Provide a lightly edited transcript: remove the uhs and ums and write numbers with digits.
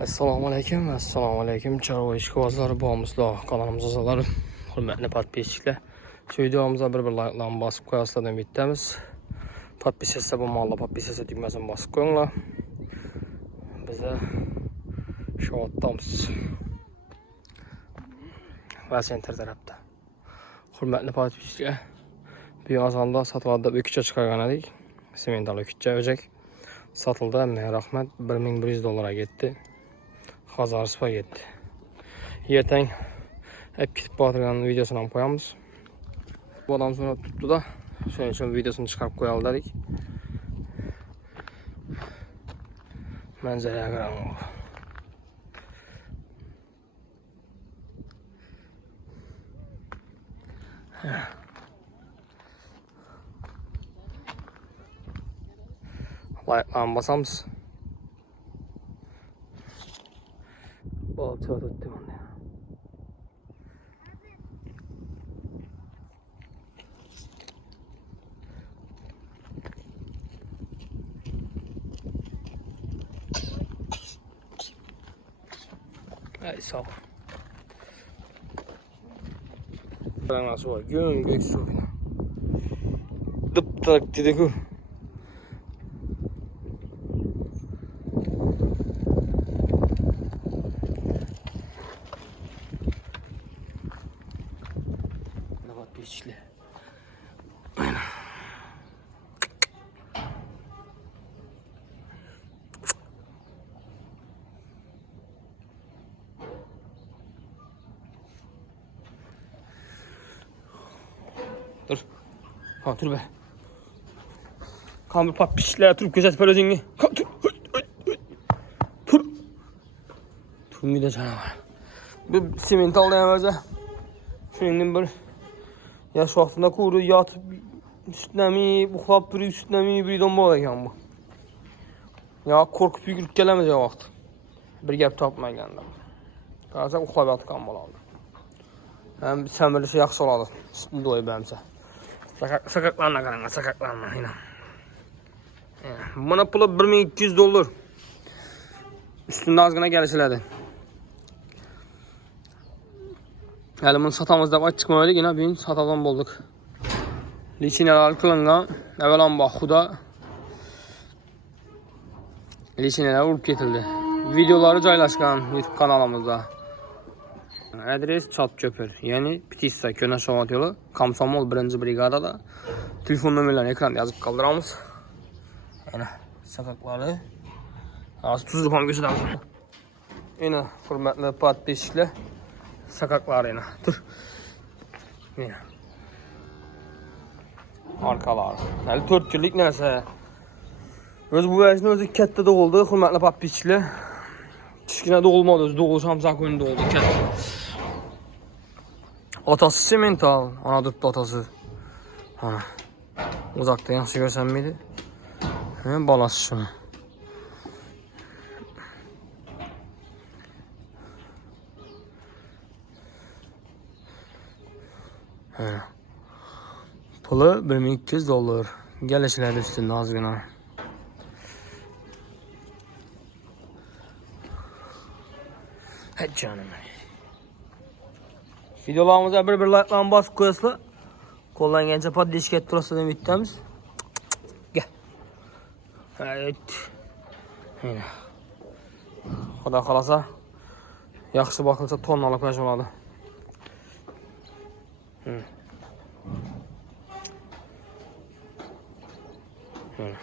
Assalomu alaykum. Chorva ishqibozlari bormizlar. Kanalımıza salam. Hurmatli podpischilar. Shu videomizga bir like'larni bosib qo'yasizlar deb aytamiz. Podpisyasiya bo'lmaganlar podpisyasiya tugmasini bosib qo'yinglar. Biza shodmiz. Va center tarafda. Hurmatli podpischilar. Bu yozg'anda sotuvda o'kicha chiqargan edik. Semental o'kicha o'jak. Satıldı. Rahmet $1100 gitti. Hazar spagetti. Yerten hep gidip batırganın videosunu ham koyamız. Bu adam sonra tuttu da şunun için videosunu çıkarıp koyalım dedik. Manzaraya karanlık. Like'larını basamız. Balık tuttum onu ya. Ay sağ ol. Nasıl var? Gök su. Dıp tak dedik o. İçli. Aynen. Dur. Ha dur be. Kamır pat pişler turup gözetip özünü. Dur. Dur. Turun da canavar. Bir simental dayanacak. Şunun bir yaş vaxtında kuru yatıp üstüne mi, buxlap durup üstüne mi bir don bol ekan bu. Ya korkup yugurib kelemez ya vaxt. Bir gap tapmay geldim. Qarasa uxlab yatqan boladı. Hem səmirlishi yaxşı oladı. Üstünü doyub həmsə. Sakaklarına qaranga, sakaklarına inan. Buna pulu $1200. Üstünde azgına gəlişilədi. Yani bunu satamızda aç çıkmaydı yine bir satadan bulduk. Liçineler kılıngan. Evvelan bakhuda. Liçineler vurup getirdi. Videoları paylaşkan YouTube kanalımızda. Adres Çatköpür. Yani Bitissa Köne Şovat yolu. Komsomol 1. Brigadada. Telefon nömerlerini ekranda yazıp kaldıramız. Yani sakakları. Az tuzlu pan gösteririz. Yine hürmetli podpischilar. Sakaklar yine. Dur. Yine. Arkalar. Yani 4 yıllık neyse. Öz bu yaşın özü katta doğuldu. Hürmetli podpischilar. Kichkina doğulmadı. Öz doğuluş hamsak önünde oldu. Katta. Atası semental. Ana durdu atası. Ana. Uzakta yaxşı görsen miydi? Balası şunu. Pulu $1200. Gəlişlər üstündə azgına. Hə canım. Videolarımıza bir like'larını basıp koyasınlar. Koldan gəlcə poddeşik et turası demək istəmiz. Gəl. Evet. Yine. Xuda qalasa yaxşı baxılsa tonnalı pəş oladı. Böyle.